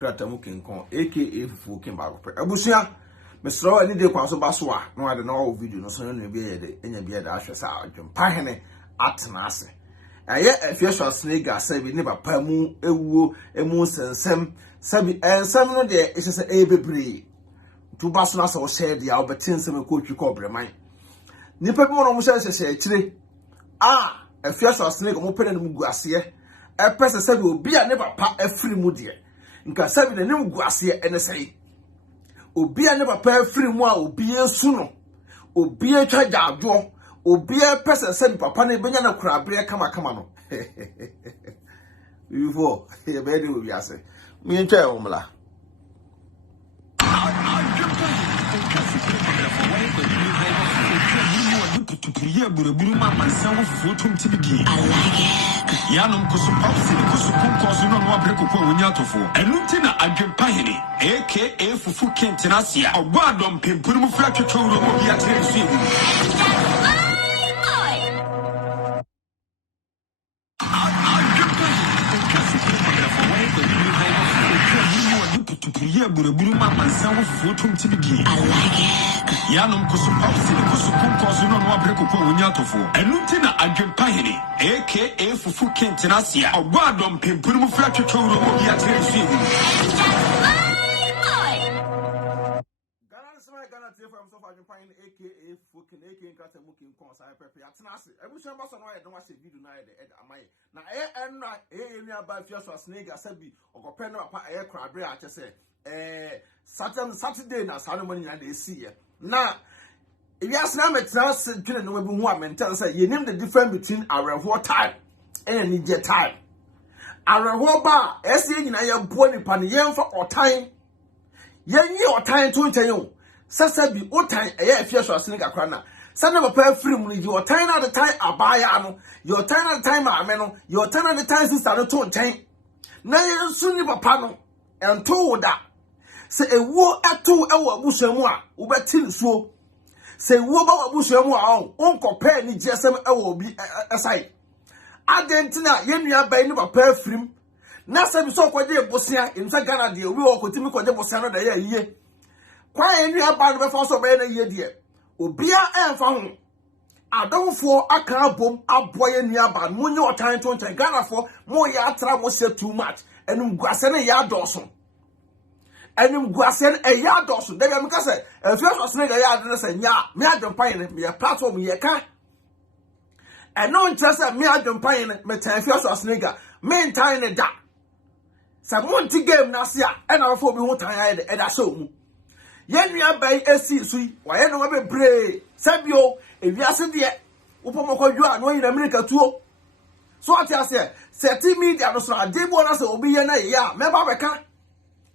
Kratamukin con aka Fukin Bago. Abusia, Mr. Any day Quaso Baswa, no I don't know video, no son be any beard ashes out, Pahene at Nase. And yet, if you shall snake, I say we never pamu, ewu, emus, and some no there is a baby. Two Basnas or said the Albertine some coach you call mine. Nipper say, if you shall snake, open and mugasia, a person said will be a never pa a free moodier. Nka sabi na nim guase ene sei obi a ne papa afiri mu a obi esu no obi atwa jaadwo obi a pese sabi papa na benya na kura abre kama no before e be dey obi ase mi ntwa e womla I like it. Yanum Kusuposi, Kusukos, no more break of Winatofo, and Lutina Adwenepahene, aka Fufu Kentinasia, a word on Pimpuru Fracture of I like it. Yanum Kusuposi, Kusukos, no more break of Winatofo, and Lutina Adwenepahene, aka Fufu Kentinasia, a word on Pimpuru Fracture of aka Fukin aka Kratamukin Consa Pepe Atanasi. I wish I was on I don't watch a video now at my now and nearby Afia Schwar snake asabi or Penna air crab I just say Saturday na Saturday and they see now. If you ask now, it's not saying no one and tell us you name the difference between our reward time and Niger time. Our reward bar, as in your body pan yen for or time. Yen your time to tell you. Sasabi, what time a year if you're snake a crana. Son of a pair free with your time at the time a buy your time at the time a meno, your time at the time since I don't time. Now you soon leave a panel and told that. Say a war at 2 hours bush and one, Uber till so. Say wo ba bush and one, on compare ni GSM will be aside. Argentina, Yenia by no pair free. Nasa be so quite a Bosnia in Sagana, dear, we all continue to the Bosana the year. Why any about the first of any year, dear? Obia and found. I don't for a car bomb, a boy nearby, Munyo time to Ghana for more yatra was said too much, and Guasena yard Dawson. And Guasen a yard Dawson. They are because if you snake a yard and say, yeah, me I don't pay me a platform, me a car. And no interest at me I don't pay me time for snake, main time a da. Someone to game Nasia, and our phone won't tie it, and I saw. Yen ya bay esi sui wa yen no be bre sabio ewiase de upomoko ju anu in America tuo so ati ase seti media no so adebo na se obi ye na ya meba beka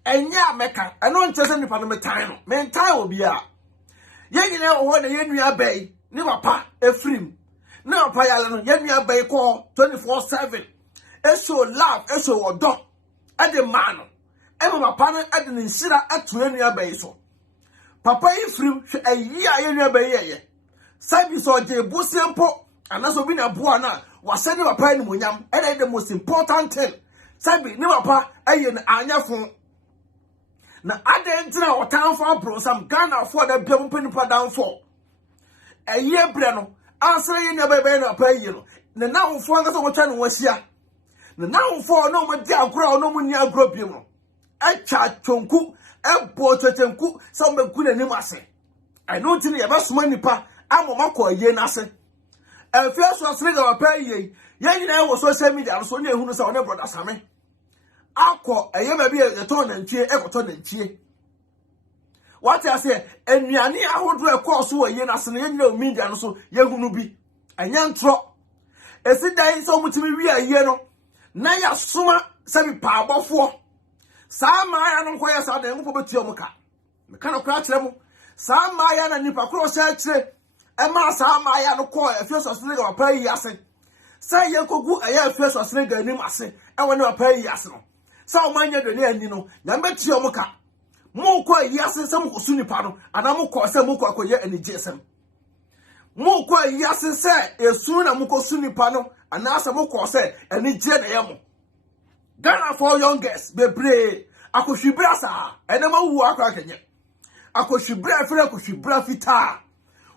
enya meka eno ntese nipa no metan no mentan obi a yen nyina wo na yen ya bay ni papa efrim na papa ya no yen ya bay ko 24/7 eso love eso odo ade man no e papa no ade ni nsira ato enu ya bay so Papa Ifrim, a year I by ye. Sabi so je busiampo, and also been a buana, was sending a pen munyam, and the most important thing. Sabi, never pa, ayen anya phone. Now, I didn't know what town for bro, some Ghana for the bumping per down for. A year, Breno, answer you never been a pay you. The now for the summer time was here. The now for no more dear grow, no more near group you. I chat chonku. Empochetenku some good animase. I know till you best money pa. I'm a mako ye nase. And first was read our pay ye. Yang was social media and so near who knows our brother Sammy. Alco, a year may be a ton and cheer, Everton and cheer. What I say, and Yanni, I would do a course who a yen as an angel media and so young be a young trot. As it dies so much to be a yeno. Naya summa, semi power for. Sama ya no kwaya sa da enko betu omuka me kana kwa kyeremu sama ya na nipa kro sha kyere e ma sama ya no ko Afia Schwar snega papa yi ase sai ye kogu aya Afia Schwar snega nim ase e woni papa yi ase no sa o manya do ne ani no na betu omuka mo ko yi ase sam ko su nipa no ana mo ko se mo ko akoye ani GSM mo ko yi ase se esu na mo ko su nipa no ana ase mo ko se ani je na ye mo Ghana for youngest, be brave. akohwibra sa enema wu akwa kenye akohwibra fere akohwibra fita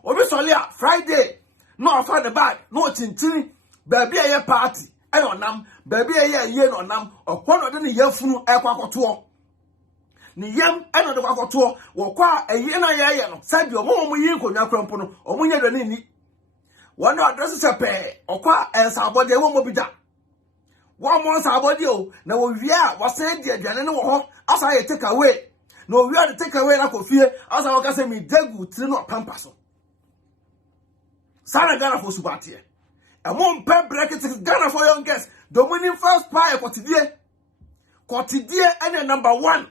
obi sole a Friday no afa the bag no tintini baby aye party ayonam baby aye no nam okwono de ne yafunu ekwakoto ni yam eno de kwakoto wo kwa aye na ye no sabi omo yi konwa krampo no omo nya dwane ni wona address sepe okwa ensabode wo mo bida wo mo ensabode o na wo wia wo sen de adwane ne wo ho asa ye take away no wia de take away na kofie asa wo ka se mi degu tiri no pampa so sana Ghana for subate e mo mpe bracket Ghana for young guests domini first pie kotidie ene number 1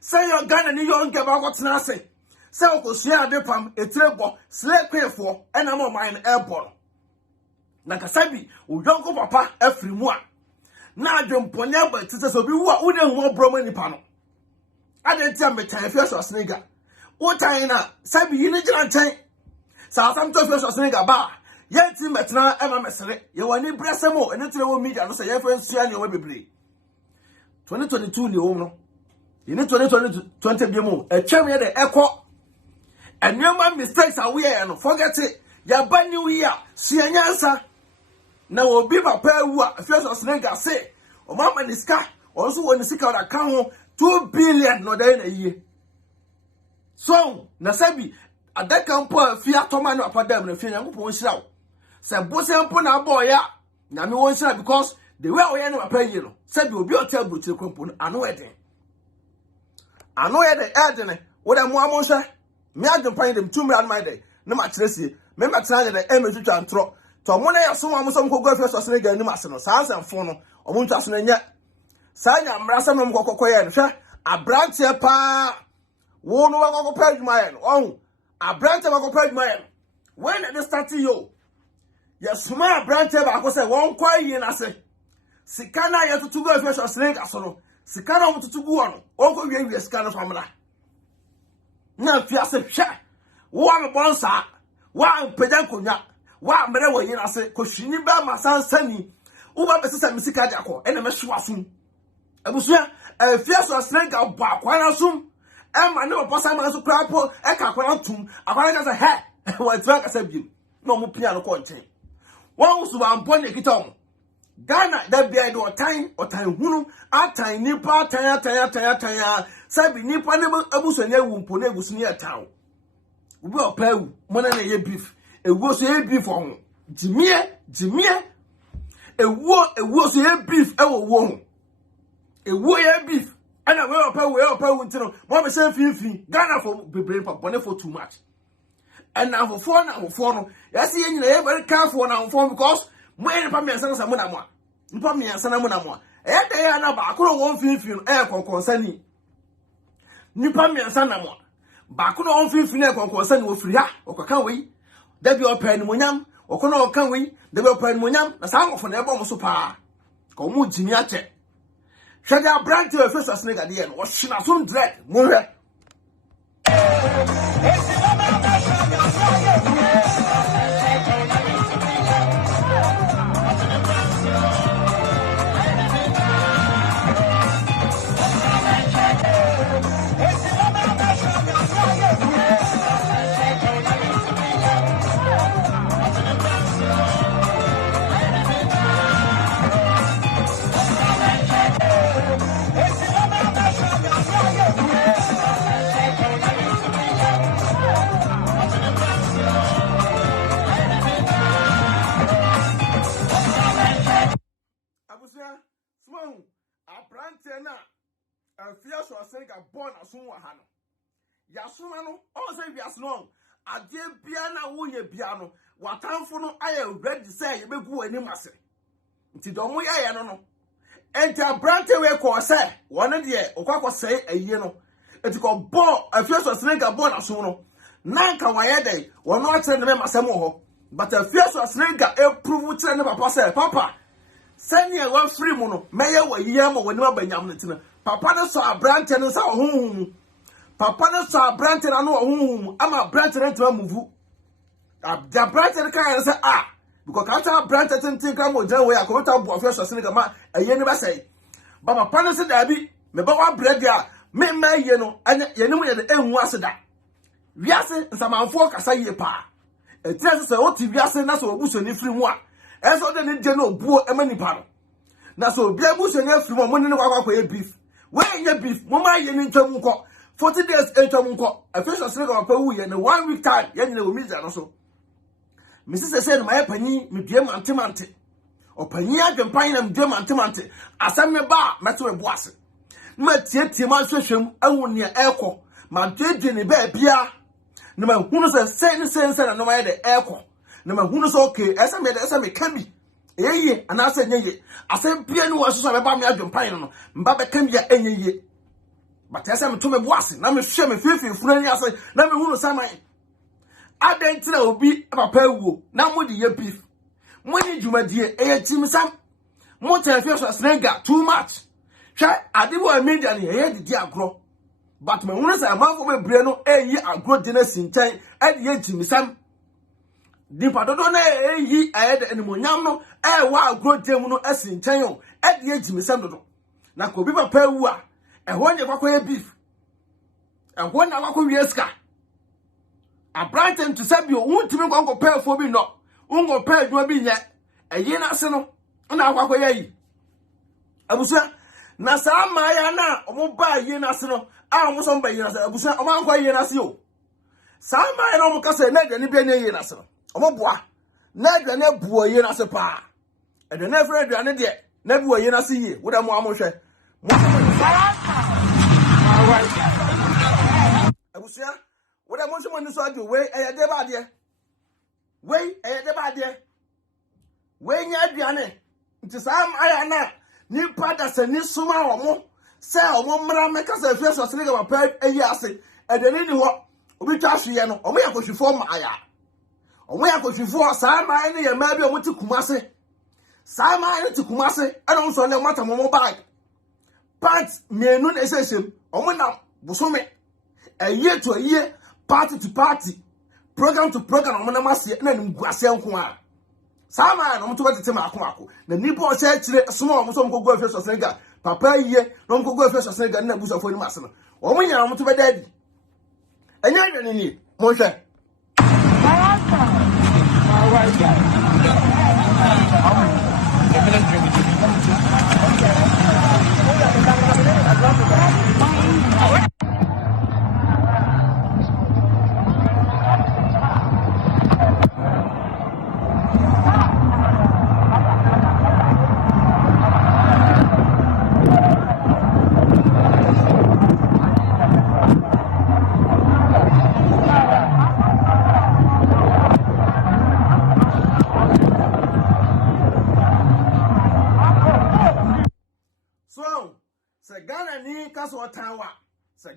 say your Ghana ni young girl ba kotena ase say okosua adepam etrebo slay queen for ena mo mine airborne na kasabi udonko papa afri mu a na adwempone aba tete so bi wu a wode hu obroma nipa no adentia metan Afia Schwar snega wotan na sabi yini gina nten sa sam to Afia Schwar snega ba yenti metna ema mesere ye wani bresemo ene tire wo media no say ye fa nsua ne wo bebre 2022 ni wo no yini 2020 bi mu etwem ye de ekọ enema mistakes are we no forget it ya ba new year sianyansa na obi papa wu a Afia Schwar snega say o mama ni ska also woni sika da kan ho 2 billion no dey na yie so na sabi adaka mpo Afia toma no apadam na Afia nyankopon hira wo se bose mpo na boy ya na me won hira because the way we no papa yie no sabi obi o table tire kwampo no ano eden eden wo da mo amonhwe me adwempan dem 2 million my day na ma kiresie me ma tena de emezutwa ntro to mo na yaso mo so mko go Afia Schwar snega anim ase no saa sanfo no omo ntwa so na nya saa nya mrasa no mkokoko ye no hwe abrantie pa wo no wakokopɛ adwuma ye no on abrantie wakokopɛ adwuma ye no when they start yo yes ma abrantie ba ko se won kwa yi na se sika na ye tutu go Afia Schwar snega so no sika na tutu gu ono on ko wie sika no famla na Afia se hwe wo am bonsa wa mpagya konya wa mere wo yi na se ko hwini ba masansani wo ba besesa misika de akọ ena me hwa sum abusua Afia Schwar snega bo akwana sum ema ne oposa ma so krapo e ka akwana tum akwana ka se he wa tira ka se bi no mo pia no ko nten won su ba mpo ne kita mo Ghana da bia de otan hunu atan nipa atan sabi nipa ne abusua wu mpo na egusu ne atan ubi opawu mo na ye beef ewo so ye beef on jimie ewo so ye beef ewo wo ho ewo ye beef ana we opawu ntino mo be say finfin Ghana for bebre pa bone for too much and now for no yes ye nyina ye very careful now for because mo e pa me ansa mo na mo mpa me ansa na mo na mo e de ya na ba akoro won finfin e konkonsani nipa me ansa na mo ba ko no finfin e konkonsani wo firi ha okaka we da bi opa ni monyam okono okan we da bi opa ni monyam na sa ngofo na ebo mo so pa ko mu jini ache hwede abrantie Afia Schwar snega de ye no wo hina so dread mo hwe abrantie na Afia Schwar snega born asun wa ha no yasoma no o se bias no ade bia na wo ye bia no watamfo no aye ready say ye begu anim ase nti domo ye no enti abrantie we ko se wona de okwa say aye no enti ko bo Afia Schwar snega born asun no nanka wa ye dey wono akere ne masem ho but Afia Schwar snega e prove kire ne papa say papa sani e wa free mu no meye wa yiya ma woni abanyam ne tina papa ne so abrante ne sa ohunhum papa ne so abrante na no ohunhum ama abrante ne tima muvu the abrante ne kan say because ka ta abrante tin ka mo jan we akota bo Afia Schwar snega ma eye ne ba say ba papa ne se da bi me ba wa bread ya me ma ye no anya ye ne mu ye de enwu aseda wiase nsamanfo kasa ye pa etia se o ti wiase na so obuso ni firi mu a eso de ni de no obuo emanipa no na so obi abuso ni afiri mu mo ne kwa ye beef we ye beef mo ma ye ni ntwam nko 40 days ntwam nko Afia Schwar ga pa wu ye ne 1 week time ye nyina o miza no so Mrs. say no my panyi me due mante o panyi adwempan na me due mante asem me ba meto e boase ma tie ma hwehwem awu ne ekọ ma dwedwe ne ba bia na ma hunu se na no ma ye de ekọ na ma hunu so okay esa me kan bi eyeye anase nyeye asem bia ni wo so be ba me adwempan no mba be kan bia enyeye but esa me to me boase na me hwe me fifi funu ni ase na me hunu saman adentra obi papa wuo na modi ye beef moni djumadie eyetimsam mo tan Afia Schwar snega too much try adibo media ni didi agro but me hunu say amafo me bre no eyi agro de na sintan ade ye timisam di padodo na eyi ayede enimonyam no wa agro de mu no asintan o ade ye timisam dodo na ko bi papa wu a eho nye kwakwa beef eho na kwakwa wieska a brighten to sabio untimi kwanko pay for bi no ungo pay dwo bi nye eyi na se no na akwakwa yayi abusa na sa ma ya na omo ba yi na se no a omo so mba yi na se abusa omo ankwa yi na se o sa ma ya na omo kase na de ne bi anya yi na se omo boa na de ne buo yi na se pa e de na fere de de na buo yi na se yi wo da mo amohwe abusa what I want someone to say, way a debade. Way a debade. Way Yadiane. It is Ayana. New partners and new summer or more. Say, or more make us a first or sleep of a pair a yassi. And the lady what we trust you, or we are going to form Aya. Or we are going to form Sama and maybe I want to Kumasi. Sama and to Kumasi, and also no matter more bike. But me no essential, or when now, Busome. A year to a year. Party to party, program to program, on Namasi, and Guasian Kuma. Sama, no to what the Tamaco. The Nippon said to small Muslim go Afia Schwar, Papa ye, don't go Afia Schwar, and Busa for the Master. Or when you are to be dead. And you're in it, Moshe.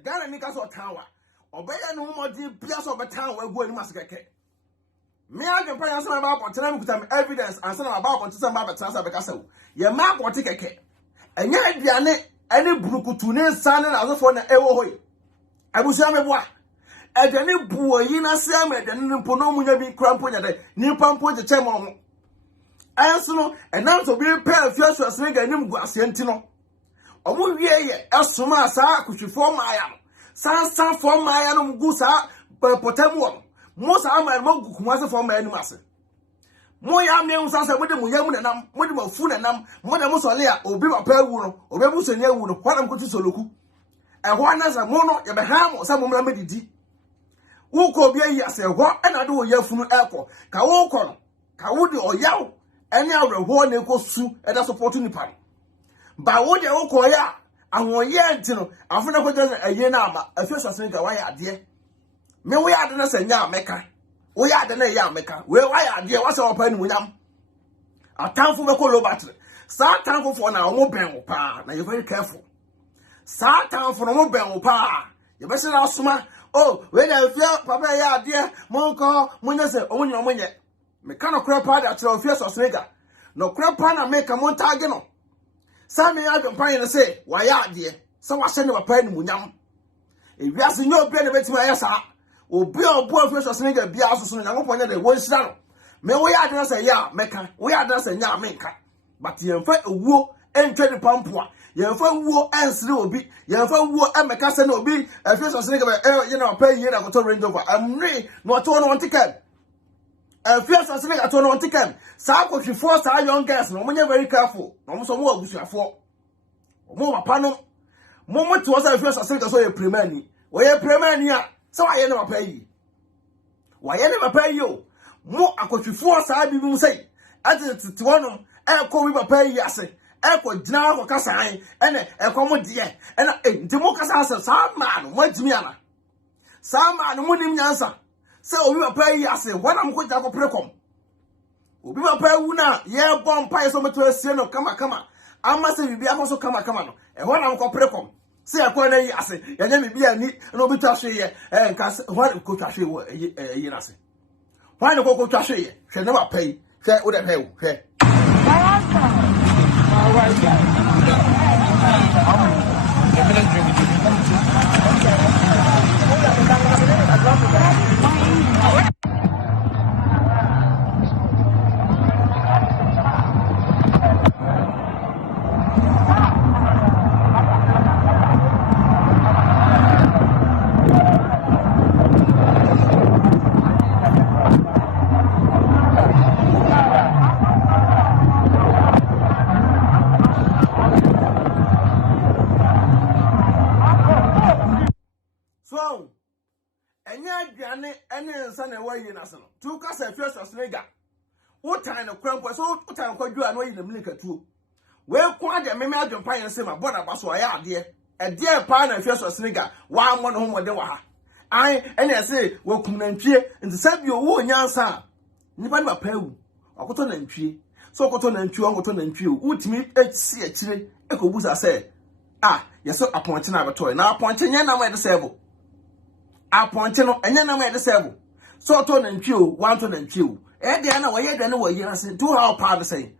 Ghana ni kaso tawa obeya no modi biaso betan wa gu ani masekeke me adwempa ya sama ba potena me kuta evidence ansa na ba potena ba betan sa beka sawo ye ma pote keke enya aduane ani burukutu ne sane na azofo na ewo hoyi abusia me boa aduane buo yi na se am aduane mpo no munya bi krampo nya de ni pampo je chemo ho anso no enam so bi pe Afia Schwar snega nim gu ase ntino omo wie ye esoma sa kuhwefo maaya no san fo maaya no mgu sa potamu wo mo sa ama mo gukuma se fo maaya ni mase mo ya me unsa se mo de mo yam nenam mo de mafu nenam mo de mo sole a obi papa ewu no obi bu so nya ewu no kwanam ko ti soloku e ho na sa mo no ye be ha mo sa mo mra medidi wo ko obi ayi ase ho e na de wo yafunu eko ka wo ko no ka wo de oyaw ene awreho na ko su e da support ni pa ba wo de wo koya ahoye ntino afuna ko de aye na ama Afia Schwar snega wa ya ade me wo ya ade na sanya ameka wo ya ade na ya ameka we wa ya ade wa se wo pa ni munyam atamfo be ko low battery sa atamfo for na wo ben wo pa na you very careful sa atamfo no wo ben wo pa you be se na asuma oh we na Afia papa ya ade monko munye se omunye omunye me kana kura pa da tro Afia Schwar snega no kura pa na make montage no Sami adwempan ne say waya ade se wa hye ne papa ni munyam ewiase nyo obi ne betima ya sa obi obo Afia Schwar snega bia asoso no nyankopon ne de won hira no me wo ya ade na say ya meka wo ya ade na say nya menka but ye mfa ewuo entwe ne pampoa yɛmfa wuo ansere obi yɛmfa wuo ameka sɛ na obi Afia Schwar Senega you know pay you na go Range Rover amre no to no ticket Afia Schwar Senega to no ticket saa kwhwefo saa young girls no monye very careful no so mo abusuafo mo papa no mo to say Afia Schwar Senega so ye premier ni wo ye premier ni a so waye na papa yi waye na papa yi o mo akwhwefo saa bi mu say atete wono ko wi papa yi ase eko gina ko kasan ene eko mo de ena nti mo kasa ase saa ma no mo adimi ana saa ma no mo nim nyansa se obi papa yi ase wona mo ko ja ko prekom obi papa wu na ye bom pai so meto asie no kama ama se bibi akoso kama no wona mo ko prekom se eko na yi ase yanya bibi ani na obi twa hwe ye nka wona ko twa hwe wo yi na se wona ko twa hwe ye hwe na papa yi hwe wo de hwe So, enya aduane ene nsa na wayi na so. Tu ka say Afia Schwar Senega. Wo tan no krampo so wo tan kwadwu an wayi na mlikatuo. We ko ade meme adwempa yen se ma boda baso aya ade. Ede pa na Afia Schwar Senega wa mo no homode wa ha. Ai ene se wo kum na ntwie nti sabi owo nyansa. Nipa ni papa ewu. Okoto na ntwie. So okoto na ntwie okoto na ntwie. Utimi esi akire ekobusa se yeso aponte na beto na aponte nya na ma de sebo. Aponte no enya na ma de sebo so to na ntwi o wan to na ntwi o de na waye de na waye na se do how pa be say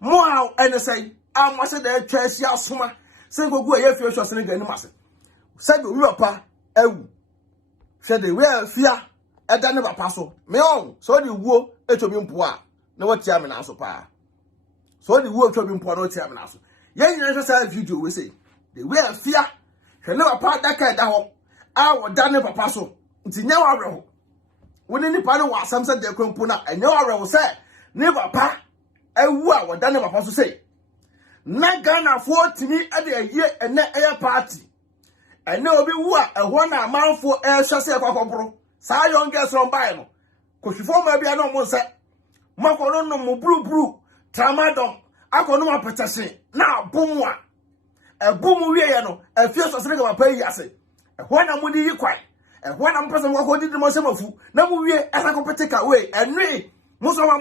mo how ene say amase de twa si asoma se gogu aye Afia Schwar Senega ni mase se do wi papa ewu se de we afia eda ne papa so me on so de wuo etobi mpo a na wati ame na so pa so de wuo etobi mpo na wati ame na so ye nyina say video we say de we afia hwe ne papa daka da ho wo dane papa so nti nya wa reho woni nipa no wa asam se de kwampu na nya wa reho se ne papa ewu a wo dane papa so sei na Ghana fo timi ade aye ene aye party ene obi wu a eho na amanfo hwe se kwakobro sa young girls on buy no kohwifo ma bia no mo se makono no mo bru tramadom akono ma petese na bomu a ebomu wie ye no Afia Schwar Senega papa yi ase ehwana mudi yi kwai ehwana mpesa mo ko didi mo se mafu na mu wie esa competitor we enwe mo so ma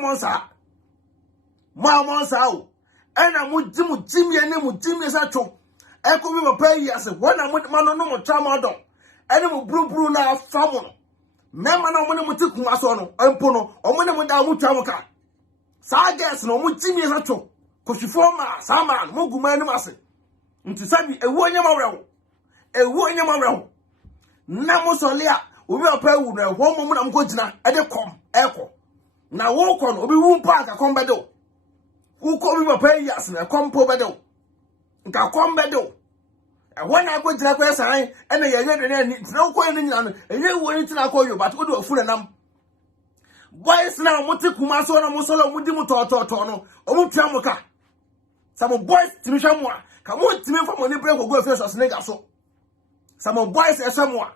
monsa o ena mu jimi ene mu jimi sa cho eko bi papa yi ase hwana mo ma no mo tramadom ene mo bru na afamu no mema na mo ne mo tikuma so no empo no o mo ne mo da mo twa mo ka sa gas no mo jimi sa cho ko shifo ma sa ma mo guma ni ase nti sabi ewu nya ma wreho na mo sole a obi papa ewu na ho mo na mo gina e de kom eko na wo ko no obi wu mpa ka kom bedo wo ko obi papa yi ase na kom po bedo nka kom bedo e ho na go gina ko esan e na ye de na ni na ko ni nyina no e ye wo ni tina ko yo but wo do afu na nam boys na mo ti kuma so na mo solo mo di mo to no o mo tua mo ka some boys timi hwa mo a ka mo timi fa mo ni break go Afia Schwar Senega so some boys esamwa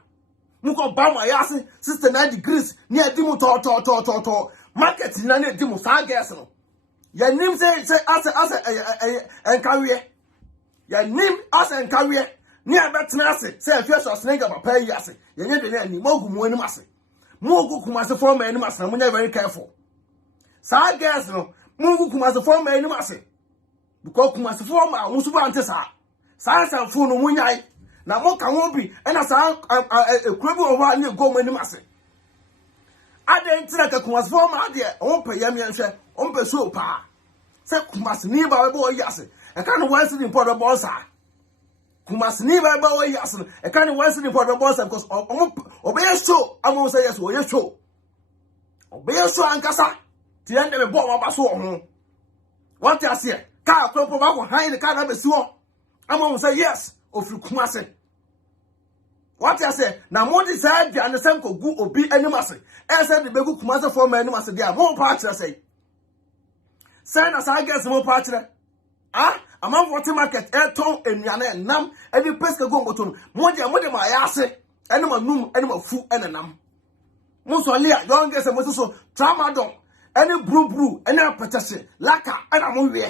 muko ba mo ayase 69 degrees ni adi mu to market ni na adi mu sa gas no ya nim say ase enkawie ya nim ase enkawie ni abetena ase say Afia Schwar Senega papa yi ase ya nye de ni mogu mu anim ase mogu kuma ase form anim ase na mo nya very careful sa gas no mogu kuma ase form anim ase because kuma ase form a wo so ba ante sa sanfo no mo nyai na mo ka wo bi na sa ekurabi wo ha ni go manim ase ade ntira ka kuma fo ma ade o pe yam yan hwe o pe so pa se kuma sni ba bo yi ase e ka no wansi ni pod bo sa kuma sni ba ba wo yi ase e ka no wansi ni pod bo sa because o be so amo say yes o ye so o be so ankasa ti ende be bo wa ba so ho what you say ka ko po ba ko han ni ka na be si wo Ama say yes, of you kumase. What I say, now more decide the understand ko go obi animase. I said the begu kumase for my animase there. More part say. Send us I guess more part there. Ah, among what market air tone and yana nam every place go to more my ass. Animal noom, animal food and a nam. Monsolia, don't get some so tramadol, any brew, any protection, laka, and a movie.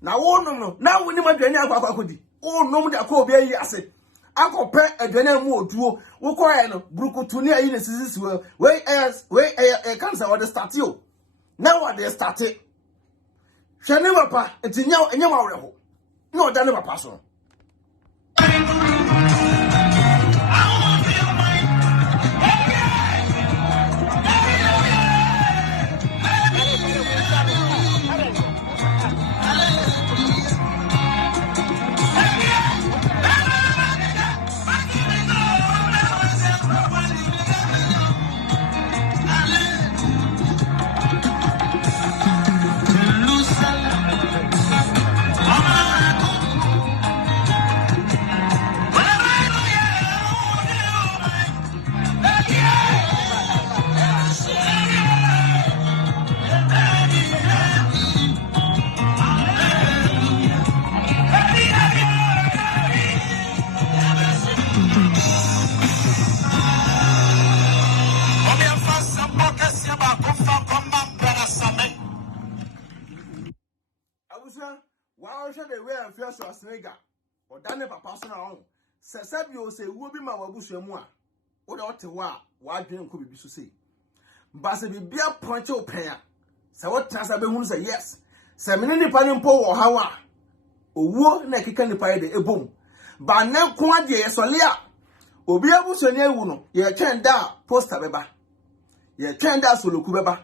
Now, oh no, now we never do any aquacodi. Oh no, the call be a yasset. I compare a general mood to Wokoano, Brucotunia in the season where a cancer or the statue. Now what they started. Shall never pass, it's in your no, that never pass on. Wow, should they wear Afia Schwar or Adwenepahene personal? Sesabio say, will be my Wabushamwa. What ought to wa, why didn't could be to say? But be a point of pair. So what chance I be say yes? Seminary panning po or how? O war neck can pay the boom. But now quantity is solia. Obi Abusonia wuno, ye turn down poster beba. Ye turn down Sulukubeba.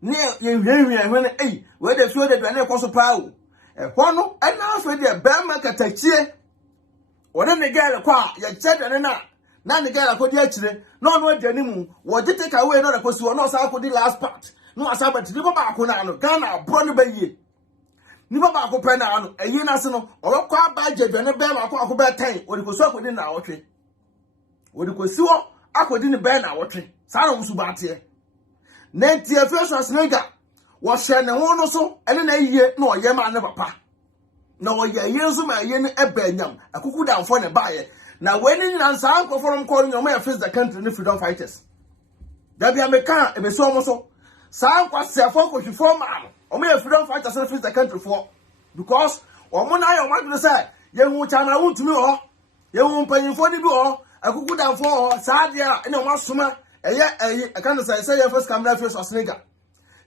Near you hear when a where they feel that when they cause a power. One and now for the bear market take or then the girl qua, you said and now the girl could actually no genuine. What did take away another person who knows how could the last part? No, as I bet never back on Ghana, Brony Bay. Never back on Penano, a year national or a quite by Jeb and a bear or bad time, or it was up within our tree. What it was so, I could in the bear our tree. Sarum Subatia. Nancy Afia Schwar was sharing one or so, and in a year, no, a yama never pa. No, a years of my yen a benyam, a cuckoo down for a buyer. Now, when in an uncle for calling your man face the country in freedom fighters. There be a mecha, a besomoso. Sam was self focused for man, or may a freedom fighters and face the country for. Because, or when I want to say, you won't tell me I want to know, you won't pay for the door, a cuckoo down for Sadia, and a masuma, a kind of say, your first come there, first or snigger.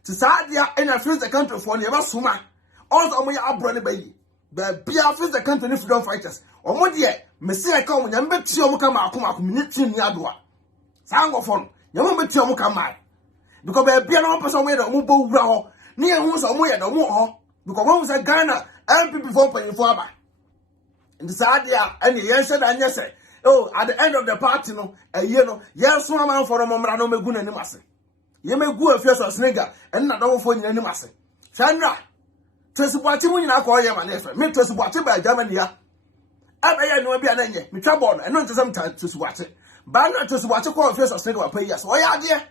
To Sadia and I face the country for never summa. Also, we are brother baby. But be our face the country in freedom fighters. Or more dear, Messiah come when you met Tiomukama community in Yadua. Sangophone, you won't bet Tiomukama. Because there be an person where the Mubo Raho, near who's a way at the war. Because one was a Ghana and people for paying for her. And the Sadia and the answer and yes, oh, at the end of the party, no, a year, no, yes, one man for a moment, no, me good and massy. You may go a fierce or snigger, and not over for any massy. Sandra, Tessipati when I call you my nephew, me Tessipati by Germany. I know be an enemy, me trouble, and not sometimes to watch it. But not to watch a call fierce or snigger pay yes. Oh, yeah, dear.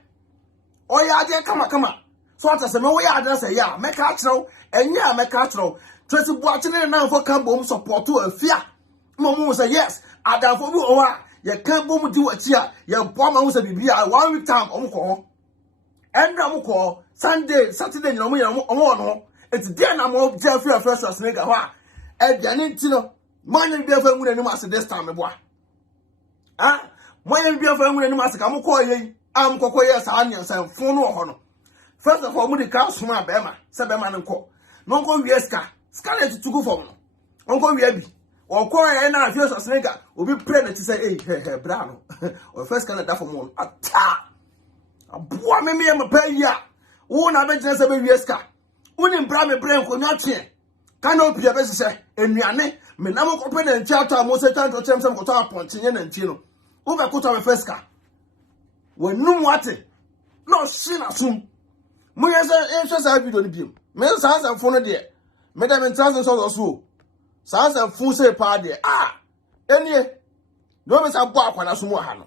Oh, yeah, dear, come on. So I said, no, we are just a ya, make out now, and ya, make out now. Tessipati now for Cambo support to a fear. Momo say yes, I don't for you, you can't boom do a cheer, your bomber was a baby, 1 week time, uncle. And I'm call Sunday, Saturday, no more. It's then I'm all Jeffrey first as nigga. And Janitino, mine be a friend with any master this time, boy. Ah, mine be a friend with any master. I'm calling, I'm Cocoyas, onions, and phone or honor. First of all, Moody cows from my Bema, Sabaman and Co. No go Yeska, Scarlet to go for one. Uncle Yabby, or call and I first as nigga will be pregnant to say, hey, Bravo, or first can I for one. A boy, maybe I'm a pay ya. One I bet just a baby yeska. One in Brammy brain could not hear. Cannot be a best say, and Yanni, me now open and chapter most of the time to attempt some guitar punching and chino. Over cut on a first car. When no water, no sin assume. Moyas and interest I be on the beam. Men's house and phone there. Madame and thousands of so. Sans full say party. Any no miss a boy when I sumo hano.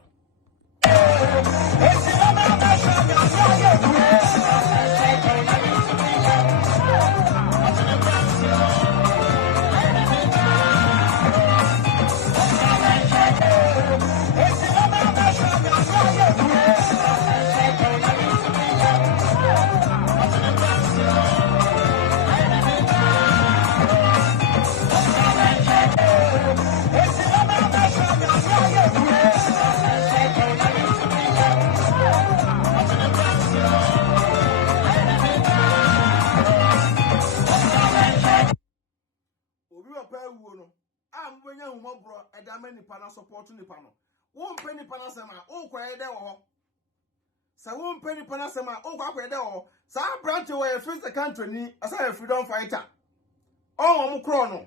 When you bro, and that many panel support to the panel. 1 penny panasema, quay there or so 1 penny panasema, quay there or so I branch away face the country as a freedom fighter. Oh, chrono.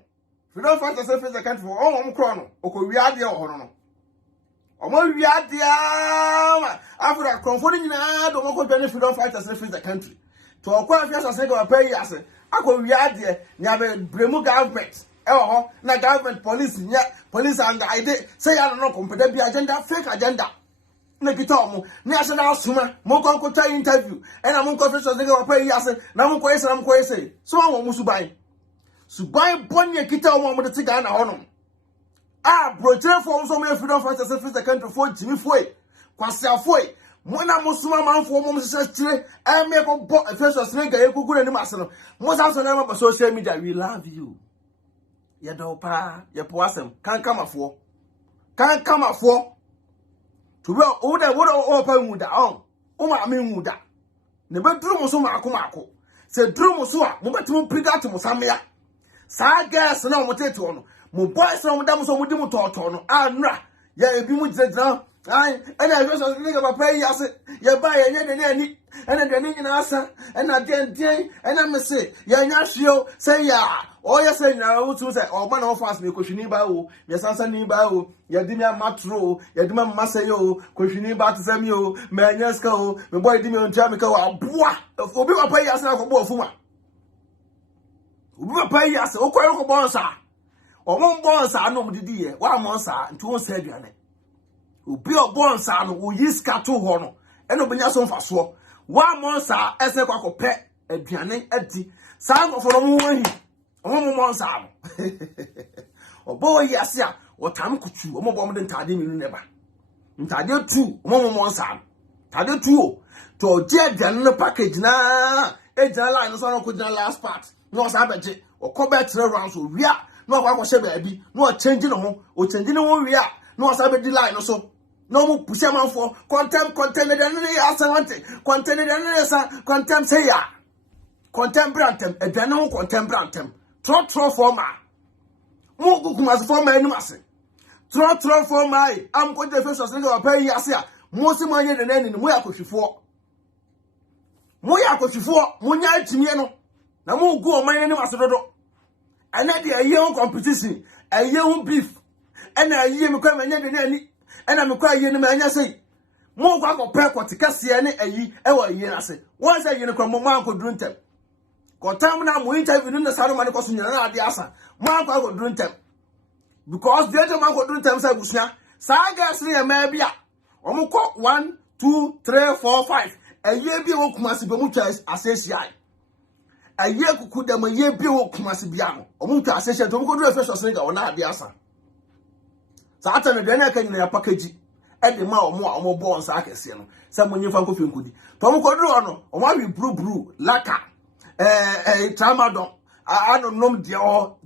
Freedom fighter face the country for all chrono. We are the honor. We are the after that comforting now, the local benefit freedom fighters face the country. To acquire first as I go pay us. I go we are there, near the Bremo government. Na government police and I did say I don't know compare the agenda fake agenda. Na kitomo national suma mo konko interview and I'm confession they go pay yase na mo kwese so won mo suban bonye kitomo mo de tiga na hono brotre for so me freedom fighters face the country for Jimmy foi kwase foi mo na mo suma manfo mo se tire e me ko bo face of snake e kugu ni maseno mo sa so na ma social media we love you. Yadopa, Yapoasem, can't come afore. To roll all the water open with the arm. I mean, Muda. Never drew Musuma Kumako. Said Drew Musua, Mubatum Prigatum Samia. Sa gas and on Moteton. Mubai some dams on Mudimu Torton. Anra. Ya be with the drum. And I was a nigga of a pay yas. Ya buy any and then in answer. And I didn't and I must say, Yanashio, say ya. Oh, yes, I know to say, oh, man, of us, because you need bao, yes, answer me bao, Yadimia Matro, Yadima Masayo, Kushini Batzamio, Manyasko, the boy Dimio Jamico, bois, of Obi pay us now for Bofuma. We pay us, O Quaco Bonsa, or one bonsa, no dear, 1 month, and 2 said, Ubi a bonsa, who is Cato Horno, and Obiason for so 1 month, as a quaco pet, a piano, empty, sound of a woman. Sam. Oh, boy, yes, ya. What time could you? More than Tadi never. Tadi 2, Momo Sam. Tadi 2. To a jet general package na. A line of son could last part. No savage or combat rounds will react. No one was a baby. No changing home or changing on react. No savage line or so. No more push him for contempt contented and the contented and contempt say ya. Contempt brantem, a general contempt brantem. Trot for my Mokumas for my numerous. Trot for my I'm going to face a pay yasia. Most money than any way could you for. Moya could you for Munya Chimiano. Now won't go my animals. And then a young competition, a young beef, and a year come and any, and I'm crying in man. I say, more go prep what to Cassiani a ye ever year. I say, once a unicorn, Mamma could drink them. Contamina mo interview in the Saruman costume na the asa. Man go drink them. Because the other man go drink them say bushna. Saga sri e mebia. Omo ko 1 2 3 4 5. A year bi wo kumasi be mu twa asesi a year kuku dem a year bi wo kumasi bia no. Omo twa asesi to mo go do efeso sri ga wona ade asa. Sa ata no de na ka nyina package. E de ma omo bo nsa akese no. Sa mo nyifa nkofi nkudi. To mo ko do no, omo awi bru laka. Tramadon, I don't know, dear,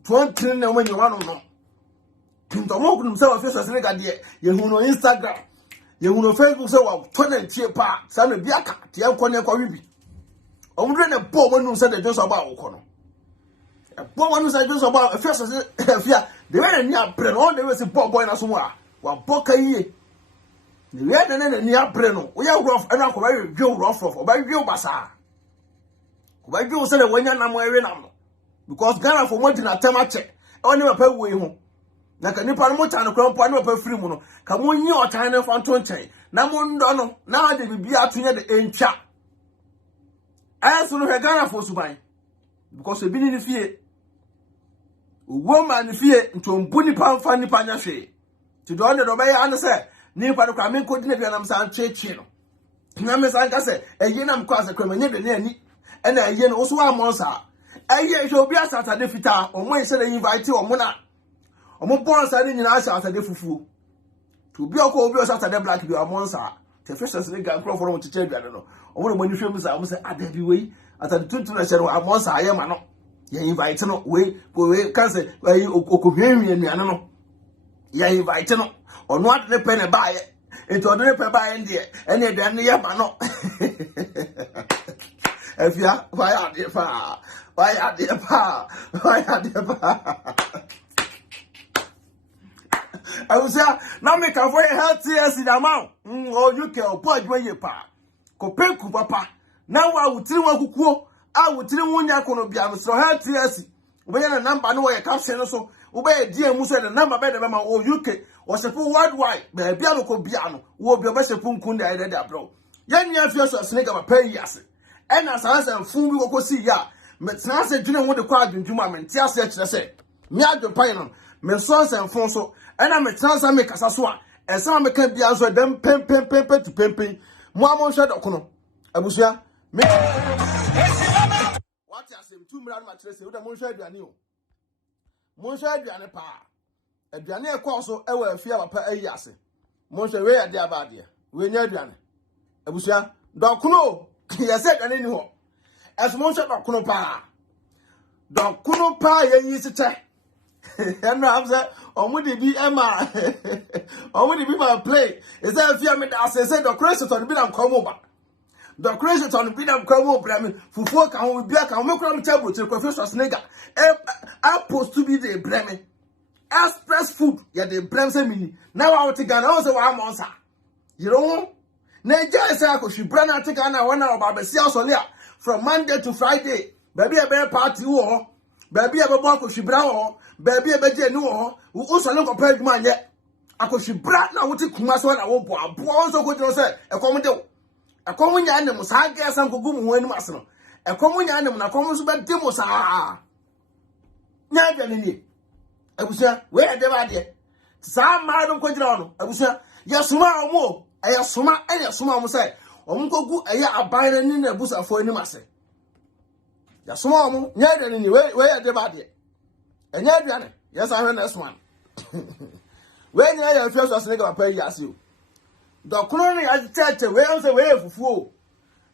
20 when you want to know. Pinto himself, as a dear, you know, Instagram, you know, Facebook, so 20 cheap part, San Biaka, Tiam Konya Koribi. Only a poor one who said the just about Okono. A poor one who said just about a first, the very near Breno, there was a poor boy in Asuma, while Boca ye. The red and near Breno, we are rough and I'm very rough of, by real bazaar. Why do you say when you're not wearing them? Because Ghana for one thing at Tamache, only a pay way home. Like a Nippon Motan, a crump, one of a free mono. Come on, you are tiny for 20. Namun now they will be out to the end chat. As soon as Ghana for Subai, because we've been in the fear. woman fie ntombuni pamfa nipa nya hwe ti do ne do be ya say nipa do kwa me ko dina bia nam san chechi no na me san ka say eyi nam kwa say kwa me de ne ani e na eyi no wo so wa monsa eyi hwe obi asatade fita omo ise na invite omo na omo bonsa ni nyina asatade fufu to obi asatade black bi omonsa te fishes ni ga nkro for mo cheche bia no omo no mani hwe mu sa omo say adabi wei atade tuntun na hye no amonsa aye ma no ye invite no we can say okuhwenhwe nuane no ye invite no ono ade pe ne baaye ento ade pe baaye ndie ene aduane ye ba no Afia why ade pa I was now make a very healthy as in amount or you can put when you pa ko penku papa now I would tell one kukuo I would tell one yakono biam so healthy as we na number no we caption so we be die mu say the number be the mama or UK or sefu worldwide be bia no ko bia no wo bi obesefu nkun da ide da bro yan nya Afia Schwar snake am pay yase and as I fun bi ko si ya me tena se dwene wo de kwa adwundwuma me ntia se kire se me adwopan no me so se fun so and I me tena se me kasa so a esa me kan bia so dem pem to pem mo amon hwe dokono abusua me what you say 2 million matches say we dem hwe aduane o mo hwe aduane pa aduane e ko so e wa Afia papa ayi ase mo hwe we ya de abade we nya aduane abusua dokono yese aduane ni ho as mo hwe dokono pa ye yi sete and I'm say omudi bi ema omudi bi ma play is that Afia me da say the crazy to be am come over the crazy to be am come over me fufu kan we bia kan me kura me table to Afia Schwar snega I supposed to be the blame express food ya the blame say me now I want to Ghana I say wa monsa you know Nigeria say akoshi brana take Ghana one hour ba besia solia from Monday to Friday baby a be party wo baby a be bo akoshi bra wo baby e beje ni wo so le ko pa adwuma anye akohwibra na wote kuma so na wo bo abo so ko jiro se ekom de ekom nya ne musa ga san kogu mu anim ase no ekom nya ne na kom so be de musa nya de ni abusia we de ba de sa ma no ko jiro no abusia yesuma omo eyesuma mo se omo kogu eye aban ni na abusafo anim ase yesuma omo nya de ni we de ba de enya aduane yes I heard this one when you are Afia Schwar snake papa yase o dokono ni atete we say we fufu o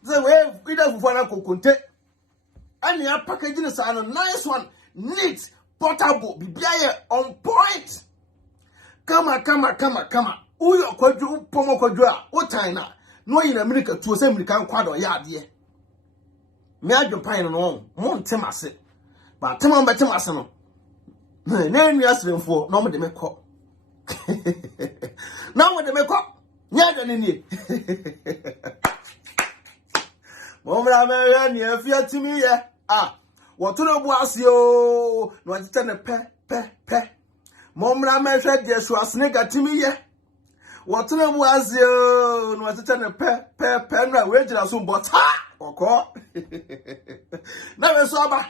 say we ida fufu na kokonte ani a package ni sa no nice one neat portable bibia ye on point kama uyo kwadwo pomo kwadwo a o tan na no yin America tuo say America kwado ya ade me adwopan no mo ntemase ba tema betemase no na nua sremfo no mo de mekọ na mo de mekọ nya de ni mo mra me ni Afia timi ye wo to no bu ase o no atete ne pe mo mra me hwe de Schwar snake timi ye wo to no bu ase o no atete ne pe na we gira so mbota okọ na we so aba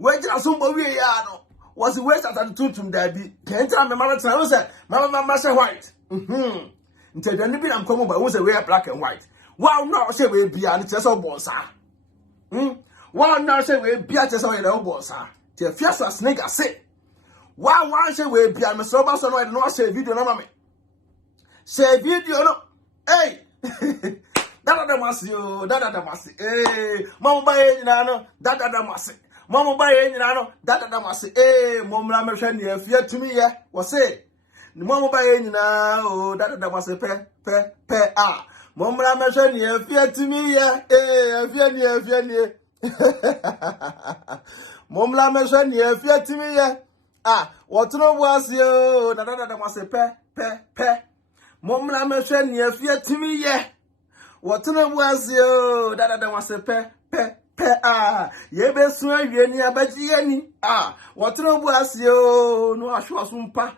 we gira so mbo wie ya no was wait at the tutum dabi can't tell me mama tell say mama say white until the nibi am come by who say we are black and white wow no say we bia and tell bonsa wow no say we bia tell say we bonsa the Afia Schwar snake say wow one say we bia me so ba so no say video na mama say video no hey dada masi mama ba nyina no dada masi Mama ba ye nyina no dada mase momra mehwe ne Afia tumi ye wo se mama ba ye nyina o dada mase pe momra mehwe ne Afia tumi ye Afia ni momra mehwe ne Afia tumi ye wo tro bu ase o dada mase pe momra mehwe ne Afia tumi ye wo tro bu ase o dada mase pe ye be sun awie ni abaji ani wotro bu ase o no ahwasum pa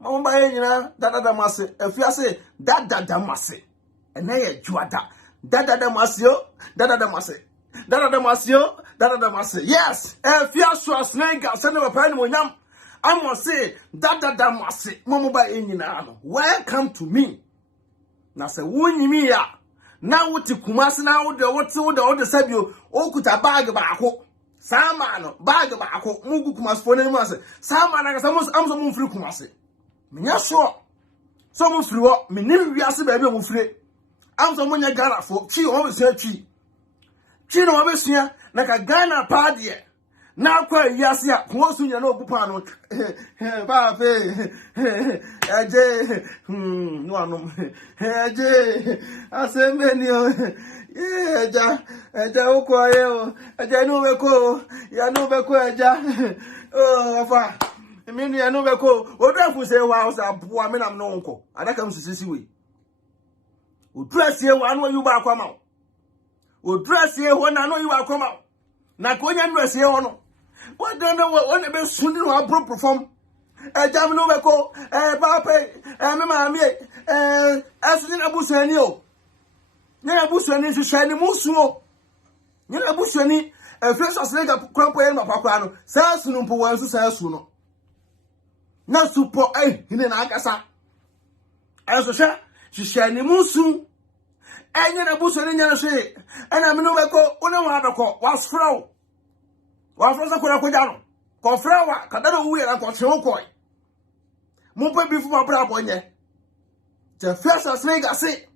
mama ba ye nyina dada mase Afia se dada mase ena ye juada dada mase o dada mase Dada Damasio, Dada Damasi. Yes, Afia Schwar snake, send of a pen when I must say, Dada Damasi, Momoba Inino. Welcome to me. Now say, woo me ya. Now what to Kumasi now, what's all the Sabio, Okuta bag about Samano, bag about Mugu Kumas for name. Samana, I'm some free Kumasi. Minya sure. Some free up, me name Yasi baby will free. I'm some money Ghana for she always said she. She no always here, like a Ghana party. Now quite Yasia, close to your no Pupano. Pape, no, I say many. Yeah, Okoyo, Janubeko, Yanubeko, oh, I mean, Yanubeko, what if say, wow, I mean, I'm no uncle, and that comes to see we. We dress here one when you back come out. We dress here when I know you are come out. Now, when you dress here on. What don't know what the best soon you are perform? Jaminobeko, Pape, Mamma, as in a busanio. Nina busani is shining musuo. Nina busani, a fresh as leg up crumple and papano, Sassunum for one to Sassuno. Not super, in an Akasa. As a share, she shining musu. And then a busani in your say, and I'm no echo, Unamako, was frow. Was a Kurakodano. Confrawa, Cadano Weir and Cochokoi. Mumpa before my brother. The first as leg I say.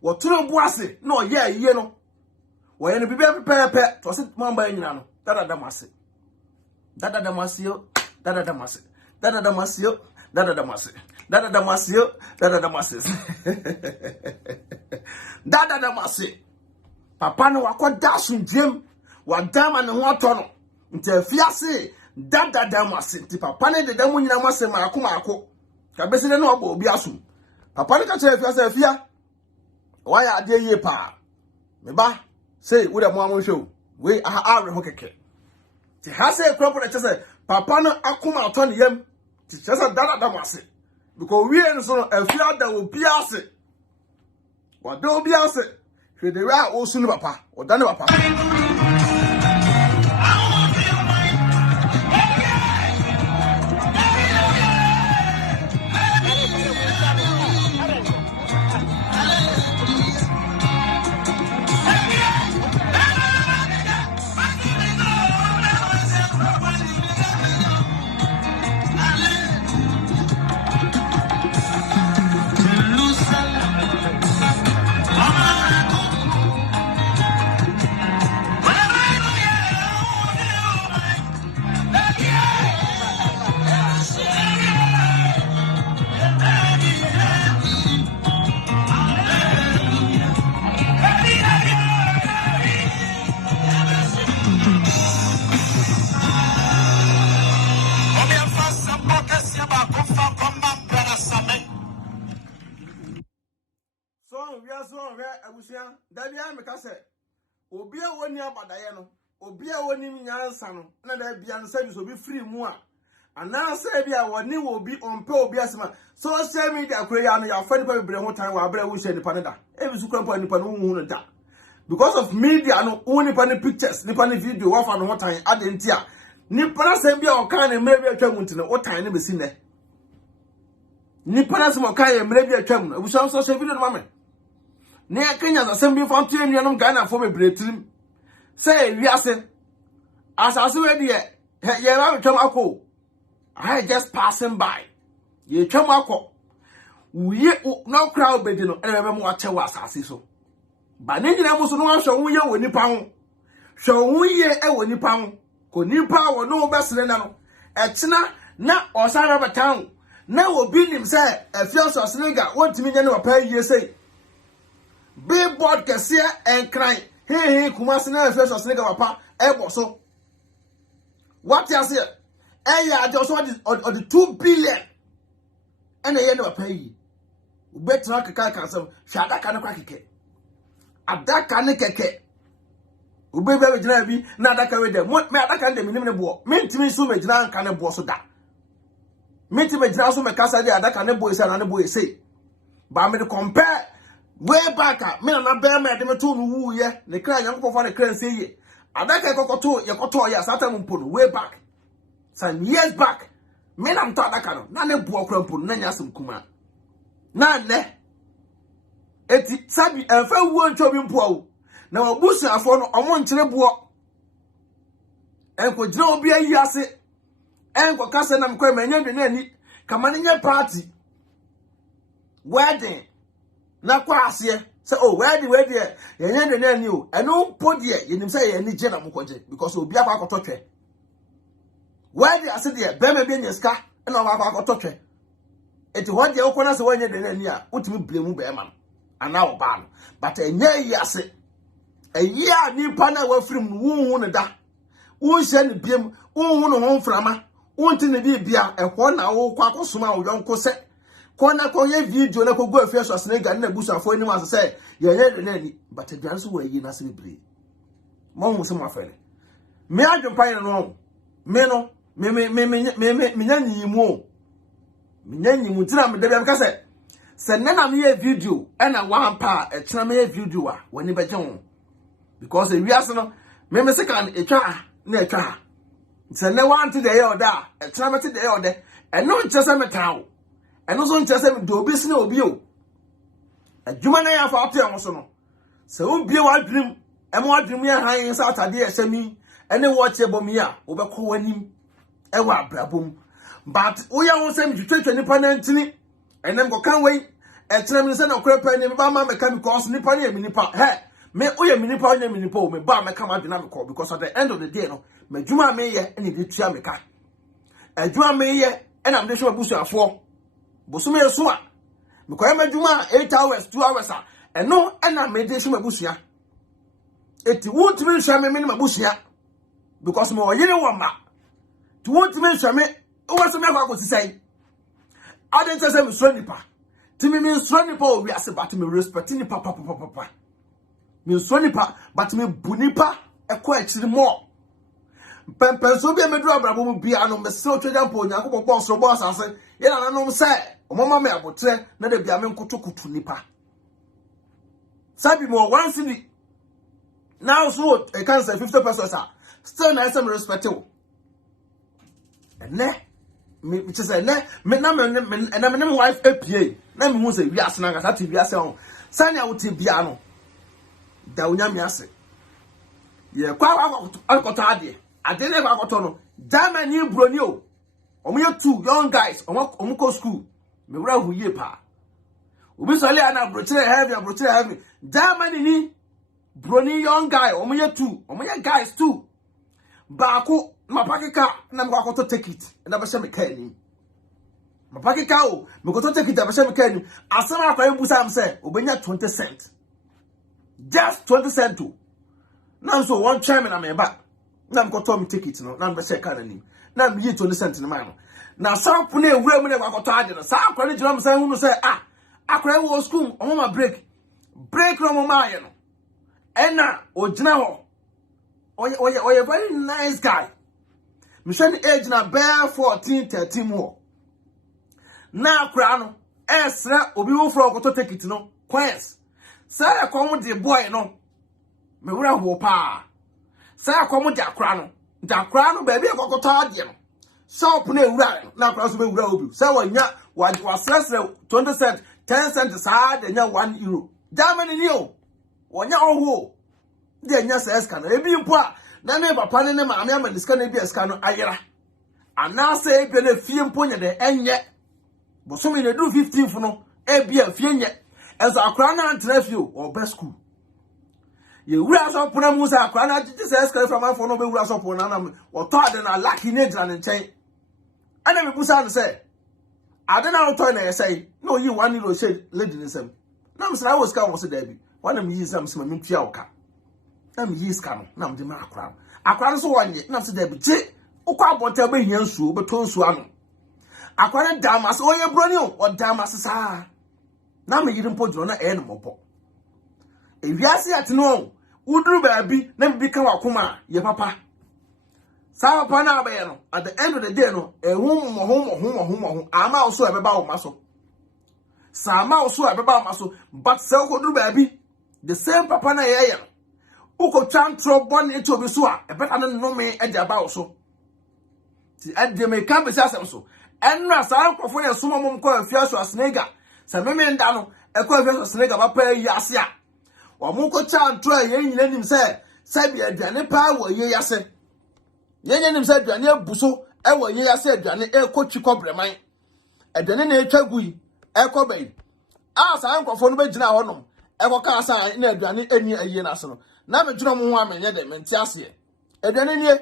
What true bossy? No, yeah, you know. When you be prepared to sit Mamba in Yano, Dada Damasi. Dada Damasio, Dada Damasi. Dada Damasio, Dada Damasi. Dada Damasio, Dada Damasi. Dada Damasi. Papa no wakwa dasun Jim, wa dama ne ho atono. Nti afiase Dada Damasi. Nti papa ne de damu nyina mase maako. Ka besi ne no obo obi asum. Papa ne ka che afiase afia. Why are they ye pa? Meba say with a mom show. We are hokeke. Ti has a crop that say papa no akuma atoni yam. Ti just a Dada Damasi. Because we and so a fear that will be ase. What do be ase? She de ra o sunu papa or dane papa. Dabia meka se obi a woni abadaye no obi a woni nyansa no na da bia no service obi free mu a ana se bia woni wo obi onpe obi asema social media kure ya no ya fa nipa bebre ho tan wa abra wo hye nipa ne da e bi su kwampa nipa no hu no da because of media no woni nipa ne pictures nipa ne video wa fa no ho tan ade ntia nipa na se bia o kan ne mre bia atwa mu ntine o tan ne besi ne nipa na se mo kan ye mre bia atwa mu abuso social video no mame ne Kenya assembly from three nuanom Ghana for me breatrim say wiase asase we de ye ra twam akọ I just passing by ye twam akọ we no crowd be di no e be mo ache wa asase so ba ne nyina mo so no ahwe wo ye woni pa ho hwe wo ye e woni pa ho ko nipa wo no be sere na no e kina na osara batan na obi nim say Afia Schwar snega wontimi nya ne papa yie sei billboard kese and crying. Hey, Kumasi na Afia Schwar snega papa ebo so. What you say? I just want the 2 billion. And I never pay you. Bet na kaka kansem. Shada kana kwa kike. Adaka ne keke. Ube be gina bi na adaka we dem. Me adaka dem nim ne bo. Me ntimi so me gina nka ne bo so da. Me ntimi gina so me kasa de adaka ne bo ise na ne bo ise. Ba me de compare way back me na bear me de me to no wu ye ne kra Nyankopon fa ne kra say ye adaka kokoto ye koto ya satam mpo no way back some years back me na mta adaka no na ne buo kra mpo na nya asem kuma na ne eti sabi enfa wu ntwa bi mpo awu na obusu afo no omo nkyere buo enko gina obi ayi ase enko kase na mkwa manya de na ani kama ne nya party wedding na kwa ase say oh wedding ye nya de na ani o eno podi ye nim say ye ani je na mkoje because obi akwa akototwe wedding ase de be me bi nyeska na akwa akototwe eti hodi e ukona se wanya de na ani a utimi blemu be ma ana oba no but enya yi ase eyi a nipa na wa firim wu ne da wo hye ne biem wo no ho mframa wo nti ne bibia ehwo na wo kwa kosoma wo yonko se kona ko ye video na ko go Afia Schwar snega na busafo anim asese ye ye na ni but aduan so wa yi na se bebre mo hu se mo afere me adwempan no me no me nya nyimu tira me da ka se na me ye video na wan pa e tira me ye video a wani beje ho because e wiase no me se kan etwa na etwa se ne wan ti de ye oda e tira me ti de ye oda e no nchese me tawo eno so nchese me do obi sine obi o adwuma na ya fa ato e so no se wo bie wa dream e mo dream ya han sa atade e sami ene wo che bomi a wo be ko wanim e wa brabom but wo ya wo se me twetwe nipa na ntini enem go kan wei e tira me se na okra pa ni ba ma me ka because nipa na mi nipa he me oye mi nipa onye mi nipa o me ba me ka ma dwena me call because at the end of the day no me dwuma me ye ene de tua me ka adwuma me ye ena me de so abusu afo boso me so a me ko ma dwuma 8 hours 2 hours a eno ena me de so abusu ya eti won't me hwa me me abusu ya because me oyire wo ma to won't me hwa me o wa se me kwa ko sisai aden se me so nipa ti me so nipa o wi ase but me respect ni papa me so nipa but me bu nipa e ko akiri mo pempenso bi me do abrabo mu bia no me se o tweda mpo Nyankopon bo so bo asase ye na nanom se o mama me abotre na da bia me nkotokutu nipa sabi mo one city now so e can say 50 pesos still na some respect o ene me say ne me na me wife apie na me hu say wi asena ga sa ti wi ase ho sanya wo ti bia no da unya mi ase ye kwa akota ade ne kwa akoto no Germany broni o omo ye two young guys omo ko school me wura hu ye pa obi so le ana brochire heavy Germany ni broni young guy omo ye two omo ye guys two baako mapakika na me kwa akoto take it na be she me ka ni mapakika o me ko to take it be she me ka ni asana akwa ebusa am say obenya 20 cents just 20 cents too. Now so one chime na me ba. Na me ko me take it no. Na me say ka na nim. Na me yi 20 cents na man no. Na sa pu na ewura mu na kwa koto ade no. Sa akwa ni jira me say hunu say akwa wo school o ma break. Break no mo ma ye no. Ena o gina ho. Oye very nice guy. Me say age na bare 14 13 more. Na akwa no esra obi wo fro koto take it no. Queens. Say akomo de boy no me wura ho pa say akomo de akra no baby akokoto ade no shop na ewura na akra so be wura obi say wanya wa sresre 20 cents 10 cents sa de nya 1 euro Germany ni o wanya oho de nya sa eska na ebi mpo a na ne papa ne ma ame ama diska na ebi eska no ayera ana say ebi na fie mpo nya de enye bosomi na do 15 no ebi afie nye as akra na antrefio or best school ye wura so pona mu sa akra na titi se escale from afo no be wura so pona na o to ade na lucky na gira ne nchen ana me busa no say ade na o to na say no yi 1 euro say lady nsem na me sra wo ska wo se da bi wana me yi sam sema me tua oka na me yi ska no na me de ma akra no so wonye na me se da bi je ukwa abonta be hia nsuo be to nsuo ano akra na damas o ye broni o damas sa na me yiri mpo dro na e no mopo ewiase ateno uduru baabi na bibi ka wakoma ye papa sa papa na abaye no at the end of the day no ehum mo ama so e beba wo maso Sama also abeba maso, but sell ko do baby. The same papa na ye. Uko chan tro bon into bi so a better no me e dia ba so. Ti e de me ka be asem so. Enra sa ankofo ne so mom ko Afia Schwar snega. Sa me nda no e ko Afia Schwar snega ba pa yi ase a. Wa mu ko chan tro ye nyina nim se bi aduane pa wo ye yase. Ye nim se aduane abuso e wo ye yase aduane e ko twi ko breman. Aduane na etwa gui e ko bai. A sa ankofo no be gina ho no. E ko ka sa na aduane eni aye na so no. Na me dwuma mo ho amenye de me nti ase e. Aduane nie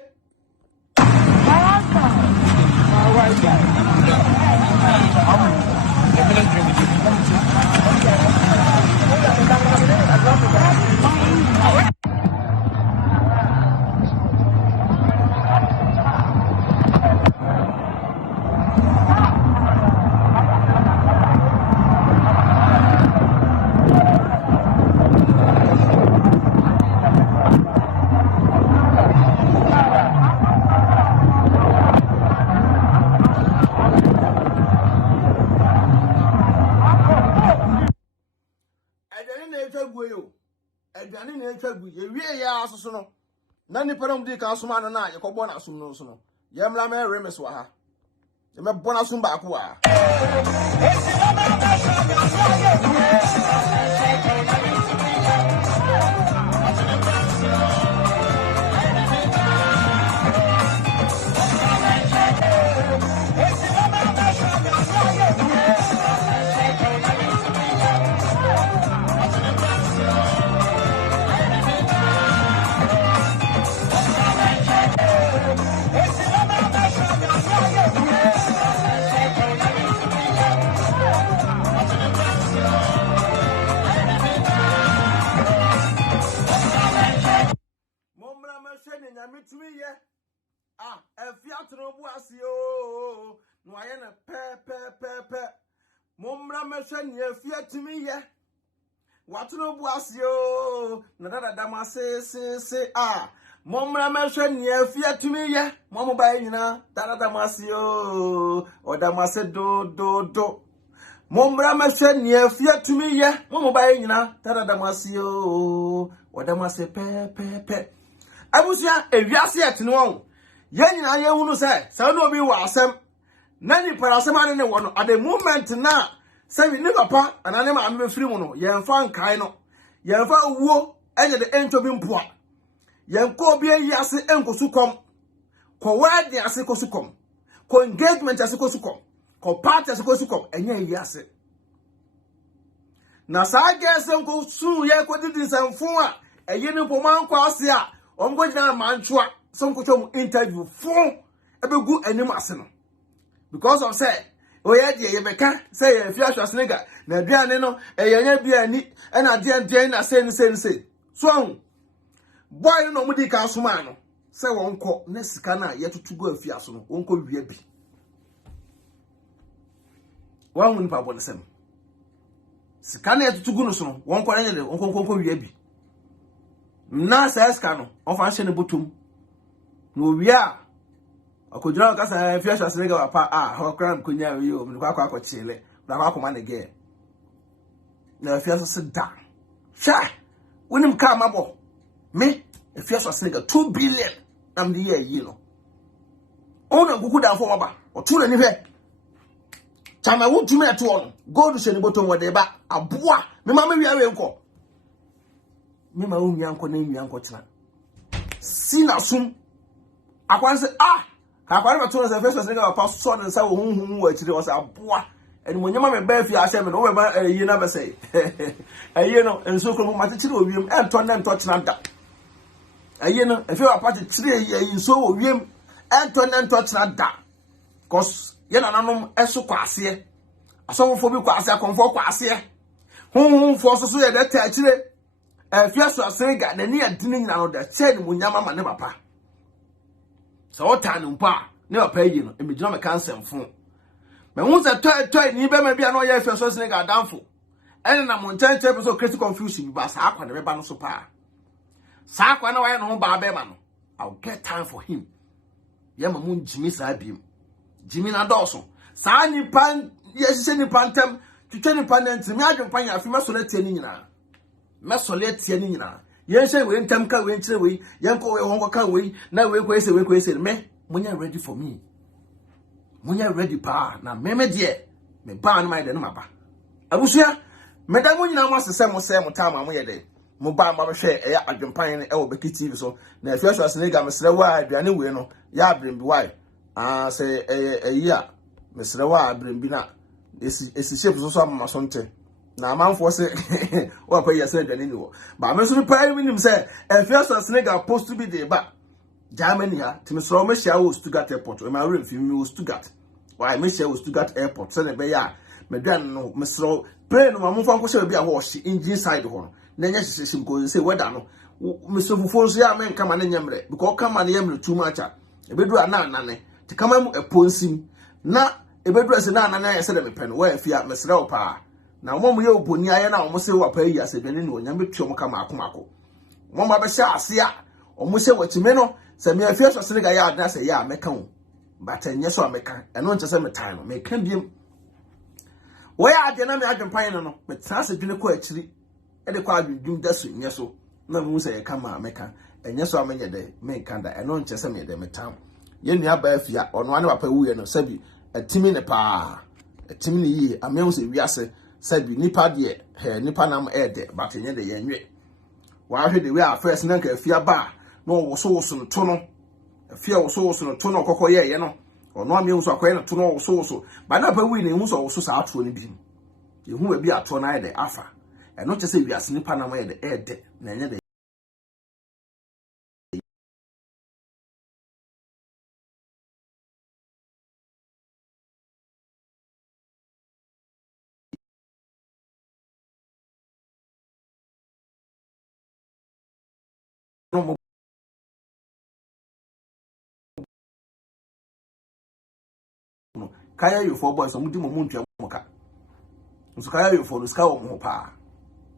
aduane na etwa gu ye wie ya asoso no na ni pedom di kan soma no na ye ko bo na asum no so no ye mla me remes wa ha ye me bo na asum ba ko wa Afia trobu asio no aye na pe momra meshe ni afia timi ye watrobu asio na dada ma se momra meshe ni afia timi ye momo ba nyina dada ma asio odama se do momra meshe ni afia timi ye momo ba nyina dada ma asio odama se pe abusia ewiase atene won yanyina ye hunu se no bi wa asem na ni parasem ane ne wono at the moment na se ni papa anane ma ambe firi mu no ye mfa nkai no ye mfa wuo enye de ento bi mpoa ye nko bi ayi ase enkosu kom ko wadi ase kosu kom ko engagement ase kosu kom ko party ase kosu kom enye ayi ase na sa gese nko su ye ko didi sanfo a eye ni poman kwa ase a omgo jina manchua some come interview phone ebegu anim ase no because of say oya die ye beka say Afia Schwar snega na aduane no eyanya bia ni e na de na say so boy no mudi ka asoma no say wonko na sika na yetutugo Afia so no wonko wia bi won pa bo nsem sika na yetutugo no so no wonko na nyele wonko wia bi na say sika no ofa hye ne botum no wia akojura ka sa Afia Schwar snega wa pa ho kram konya wi o mko akwa chile na akwa koma ne ge na Afia so da sha wonim ka mabo me Afia Schwar snega 2 billion am the year you know ona gugu da fo waba otu na ni hwe chama wutumi eto no gold hye ne botom wo de ba aboa me ma wi awe nko me ma wi anko na wi anko tena sina sum akwanse akwari ba to na Afia Schwar snega pa so na nsa wo hunhun wo akire wo sa aboa eni monyama me ba fi ase me no we ba yi na be say ayi no enso kro mo matechire owiem ento na ento tena da ayi no efe wa party chire yi nso owiem ento na ento tena da cause ye na nanom eso kwase asofo bi kwase akonfo kwase hunhun fo so ye de ta chire Afia Schwar snega na ni adini nyina no da che ni monyama ma ne papa so tan mpa ne papa yi no emegina me kan semfo me hu se toy ni be ma bia no ye Afia Schwar snega danfo ene na mo nchanche be so create confusion ba sa akwa ne be ba no so pa sa akwa na wa ye no ba be ma no I'll get time for him ye ma mun jimi sa biem jimi na doso sa ni pan ye se ni pantem twitwa nipa na ntimi adwempan ya afi mesole tie ni nyina mesole tie ni nyina yen hye we ntam ka we nkyere we yen ko we won ka we na we ko ese me munya ready for me munya ready pa na meme de me ba na mai de no maba abusua meda mo nyina mo asese mo se mo ta ma mo ye de mo ba ma hwe eya adwempan ne e wo Beki TV so na Afia Schwar snega mesre wa aduane we no ya abrembi wai say eya mesre wa abrembi na esi shape so am masonte na amanfo se wa pa yesa aduane ni wo ba me so ni pa nim say Afia Schwar snega post to be there ba Germany ha ti mesre o me share wo Stuttgart airport o ma re fi mi wo Stuttgart why me share wo Stuttgart airport se na be ya medwan no mesre plane no mamfo anko share bi a wo hye engine side ho no na nya hyehyem ko say weather no mesre fufo so ya men kama na nyamre because kama na yamre too much ebedu ana anane te kama mu eponsim na ebedu ase na anane ese de mepe no wa Afia mesre wo pa na mo ye oboni aye na mo se wa pa yi ase dwene ni onyame tuom kama akomako mo ma be sha ase a omo se watime no se me Afia Schwar snega ya adna se ya meka wo but enye so meka eno nche se metan no meka biem wo ya ade na me adwempan no me trase dwene ko akiri e de ko adwudum da so nye so na mo se ye kama meka enye so amenye de meka da eno nche se me de metan ye nua ba Afia ono ane papa wuye no sabi atimi ne pa atimi ne yi amem se wiase sabi nipa de he nipa nam ede but enye de yenwe wa hwe de we a first na ka Afia ba no woso no to no Afia woso no to no kokoye ye no ono amem so akoye no to no woso ba na pa wi ne hu so woso sa ato ne bi ye hu bi ato na ede afa eno che se wiase nipa nam ede na enye de no kaya you for boys omudi mo ntwa mo ka nso kaya you for no ska wo mo pa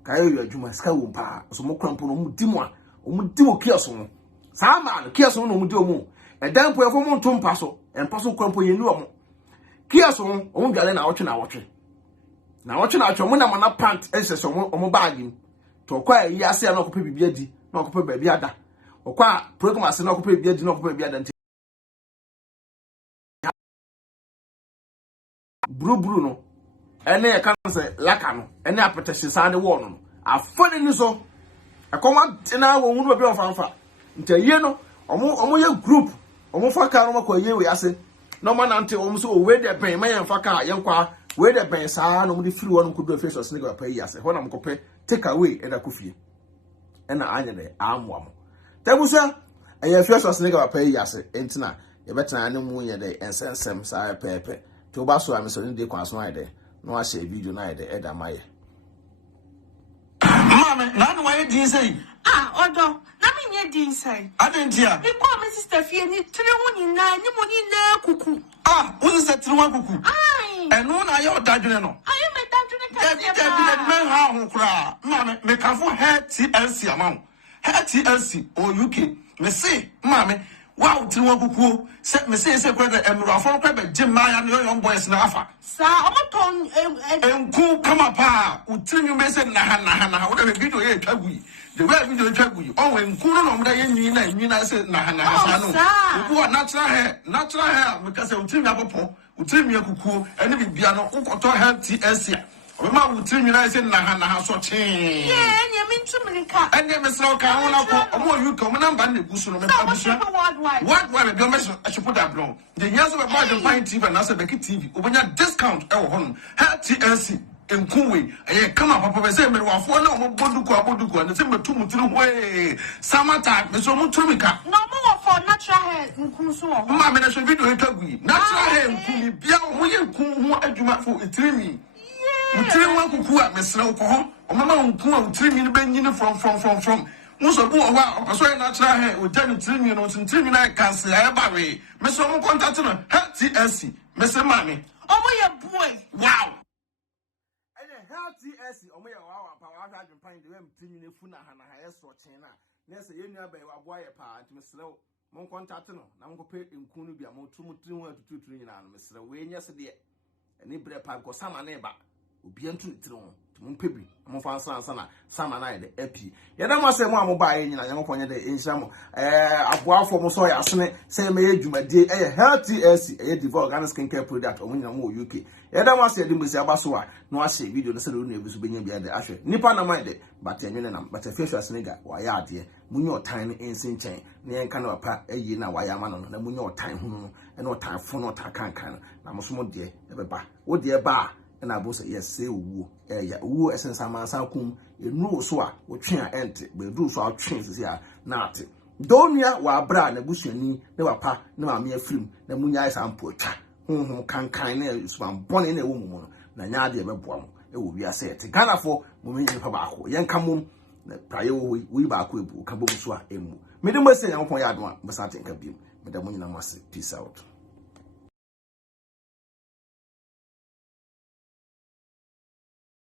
kaya you adwuma ska wo pa so mo krampo no omudi mo a omudi mo kiaso no sa ma no kiaso no omudi omu edan po efo mo nto mpa so empa so krampo yeni omo kiaso no omu dwale na wotwe na atwe mo na mana pant esese omo bag ni to kwa yi ase na okope bibia di na okope ba bia da okwa program ase na okope bibia di na okope bibia da buru no ene e kan se laka no ene apetehye sa de wo no afone ni so akoma na wo hunu bi ofanfa ntaye no omo ye group omo faka no makwa ye we ase no man ante omo so we de ben ma ye faka ye nkwa we de ben sa no mo de free wo no kudo Afia Schwar snega pa yi ase ho na mo kope take away e da kofie ena anya de amwam tabusa aye Afia Schwar snega pa yi ase entina ye betana ne mu ye de ensensem sa pepe to ba so am so ni de kwaso ayde no a share video na ayde e da maye mama na no why din say odo na me nye din say adentia me call my sister Fie ni tire ho nyina ni mo ni na kuku won se tire wa kuku eno na ye odadwene no ayo me dadwene ka de men ha ho kura mama me kafo TLC amount TLC or UK me say mama wow tiri wa kuku se me say kwa de emrafo kwa be jimaya no young boys na afa sa omoton enku kama pa utiri me say na wo de video ye twagui the way video twagui o enku no mo da ye nyina say na sa no wo natural hair me ka say utiri apopo utiri me kuku ene bibia no ukoto TLC Mama will tell me I said na so chain. Yeah, and you mean to America. And then Miss Roka, I you come and I'm the Bushman. What your message? I should put that blow. The years of a bad fine TV and answer Beki TV. When you discount our home, TLC in Kuwait. I come up with a same for no Boduko and the same 2 months way. Summertime, Miss Romutumika. No more for natural hair in Kusu. Mamma, I should be doing natural hair in Kumi. Bia, we cool, and you might for it. Utiri wa kuku a mesra ko ho o mama nku a utiri mi be nyine from muso bu o wa o so na tra he o jani utiri mi no utiri mi na cancel e ba we meso mo contact no TLC mesra mami omo ye boy wow ene TLC omo ye wa pa wa hwa adwempan de wem timi ne fu na ha ye so chen na se ye nua ba wa boa ye pa anti mesra mo contact no na mo pe nku no bia mo tru mo tiri ho atutu nyina no mesra we nya se de eni bre pa ko sama ne ba obi antu tiri ho mpebi mo fa ansa na sama na de epi ye da mo se mo amoba ye nyina nyampo nye de enhia mo aboafo mo so ya asene se me adwumadie healthy s develop organic skincare product o nyina mo UK ye da mo se de mo se abaso a no ahye video no se do na ebiso benya bia de ahwe nipa na mind de but enwene na but Afia Schwar snega wa ya ade munye otan ne ensin chen ne enka na papa eyi na wa ya ma no na munye otan hu no na otan fo no ta kankan na mo so mo de ebeba wo de ba na abo say yes say owu ya owu Nsemsem Adwenepahene enu so a wo twen a ent be du so a twen sisi a na ate donia wa bra na busuani ne wapa ne ma me afrim na munya isa ampo twa kankan na suban bone na ewo mumu na nya ade be boam e wo wi ase ete Ghana fo mo me nyi pa ba ko yen ka mum na praye wo wi ba ko ebu ka bom so a emu me de mo se yan pon ya adwa be sa tenka bim me de mo nyina mase peace out.